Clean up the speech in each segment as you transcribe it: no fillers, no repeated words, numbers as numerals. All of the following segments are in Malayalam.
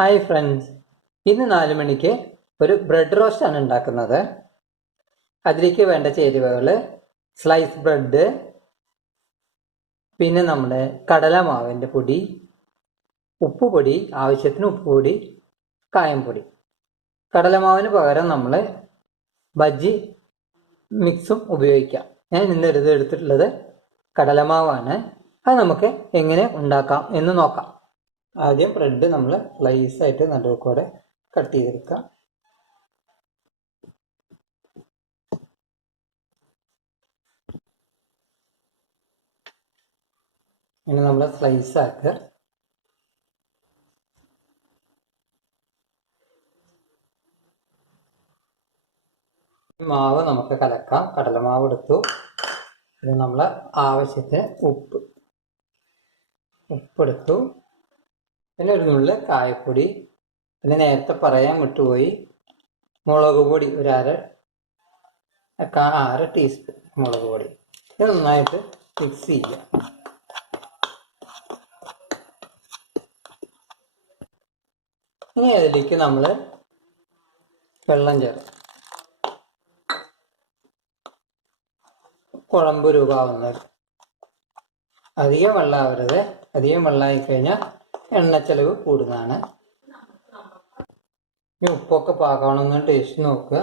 ഹായ് ഫ്രണ്ട്സ്, ഇന്ന് 4 മണിക്ക് ഒരു ബ്രെഡ് റോസ്റ്റ് ആണ് ഉണ്ടാക്കുന്നത്. അതിലേക്ക് വേണ്ട ചേരുവകൾ സ്ലൈസ് ബ്രെഡ്, പിന്നെ നമ്മുടെ കടലമാവിൻ്റെ പൊടി, ഉപ്പുപൊടി, ആവശ്യത്തിന് ഉപ്പുപൊടി, കായംപൊടി. കടലമാവിന് പകരം നമ്മൾ ബജ്ജി മിക്സും ഉപയോഗിക്കാം. ഞാൻ ഇന്ന് എടുത്തിട്ടുള്ളത് കടലമാവാണ്. അത് നമുക്ക് എങ്ങനെ ഉണ്ടാക്കാം എന്ന് നോക്കാം. ആദ്യം ബ്രെഡ് നമ്മൾ സ്ലൈസായിട്ട് നടുക്കൂടെ കട്ട് ചെയ്തെടുക്കാം. ഇനി നമ്മൾ സ്ലൈസ് ആക്കുക. മാവ് നമുക്ക് കലക്കാം. കടലമാവ് എടുത്തു. ഇത് നമ്മൾ ആവശ്യത്തിന് ഉപ്പെടുത്തു. പിന്നെ ഒരു നുള്ള് കായപ്പൊടി, പിന്നെ നേരത്തെ പറയാൻ വിട്ടുപോയി മുളക് പൊടി, ഒരു അര ടീസ്പൂൺ മുളക് പൊടി. ഇത് നന്നായിട്ട് മിക്സ് ചെയ്യുക. ഇനി അതിലേക്ക് നമ്മൾ വെള്ളം ചേർക്കും. കുഴമ്പ് രൂപമാവുന്നത്. അധികം വെള്ളമാവരുത്. അധികം വെള്ളമായി കഴിഞ്ഞാൽ എണ്ണച്ചെലവ് കൂടുന്നതാണ്. ഇനി ഉപ്പൊക്കെ പാകണമെന്ന് ടേസ്റ്റ് നോക്കുക.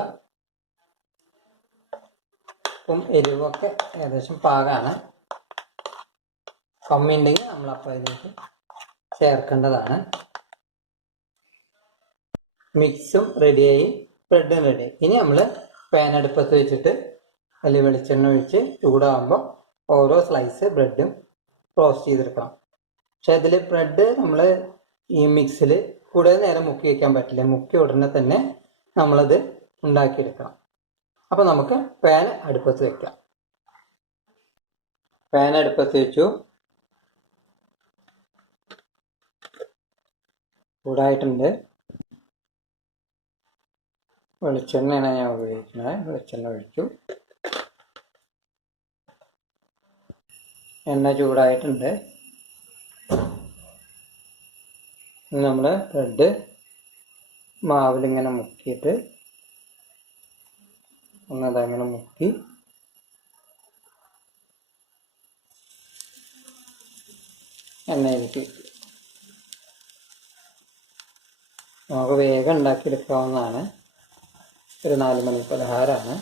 ഉപ്പും എരിവൊക്കെ ഏകദേശം പാകമാണ്. കമ്മിയുണ്ടെങ്കിൽ നമ്മളപ്പോൾ അതിലേക്ക് ചേർക്കേണ്ടതാണ്. മിക്സും റെഡിയായി, ബ്രെഡും റെഡിയായി. ഇനി നമ്മൾ പാൻ അടുപ്പത്ത് വെച്ചിട്ട് അതിൽ വെളിച്ചെണ്ണ ഒഴിച്ച് ചൂടാകുമ്പോൾ ഓരോ സ്ലൈസ് ബ്രെഡും റോസ്റ്റ് ചെയ്തെടുക്കണം. പക്ഷെ അതിൽ ബ്രെഡ് നമ്മൾ ഈ മിക്സിൽ കൂടുതൽ നേരം മുക്കി വയ്ക്കാൻ പറ്റില്ല. മുക്കി ഉടനെ തന്നെ നമ്മളത് ഉണ്ടാക്കിയെടുക്കണം. അപ്പോൾ നമുക്ക് പാൻ അടുപ്പത്ത് വെക്കാം. പാൻ അടുപ്പത്ത് വെച്ചു. ചൂടായിട്ടുണ്ട്. വെളിച്ചെണ്ണയാണ് ഞാൻ ഉപയോഗിക്കുന്നത്. വെളിച്ചെണ്ണ ഒഴിച്ചു. എണ്ണ ചൂടായിട്ടുണ്ട്. നമ്മൾ ബ്രെഡ് മാവിലിങ്ങനെ മുക്കിയിട്ട് ഒന്നതങ്ങനെ മുക്കി എണ്ണയിലേക്ക് വയ്ക്കും. നമുക്ക് വേഗം ഉണ്ടാക്കിയെടുക്കാവുന്നതാണ്. ഒരു 4 മണി പലഹാരമാണ്.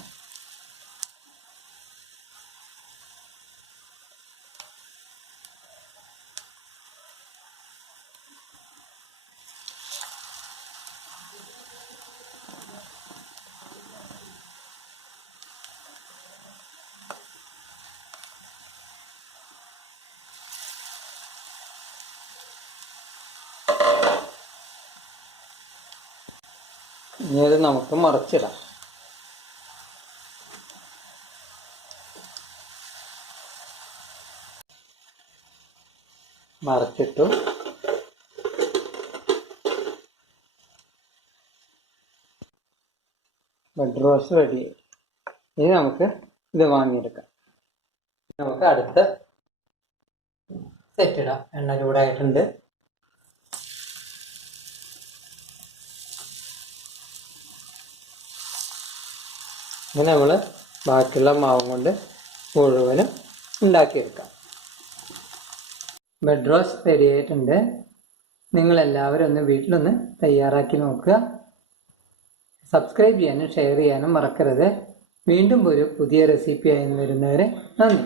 ഇനി അത് നമുക്ക് മറിച്ചിടാം. മറിച്ചിട്ടു. Bread roast ready. ഇനി നമുക്ക് ഇത് വാങ്ങിയെടുക്കാം. നമുക്ക് അടുത്ത സെറ്റ് ഇടാം. എണ്ണ ചൂടായിട്ടുണ്ട്. ഇങ്ങനെ നമ്മൾ ബാക്കിയുള്ള മാവും കൊണ്ട് മുഴുവനും ഉണ്ടാക്കിയെടുക്കാം. ബ്രെഡ് റോസ്റ്റ് റെഡി ആയിട്ടുണ്ട്. നിങ്ങളെല്ലാവരും ഒന്ന് വീട്ടിലൊന്ന് തയ്യാറാക്കി നോക്കുക. സബ്സ്ക്രൈബ് ചെയ്യാനും ഷെയർ ചെയ്യാനും മറക്കരുത്. വീണ്ടും ഒരു പുതിയ റെസിപ്പിയായി വരുന്നവരെ നന്ദി.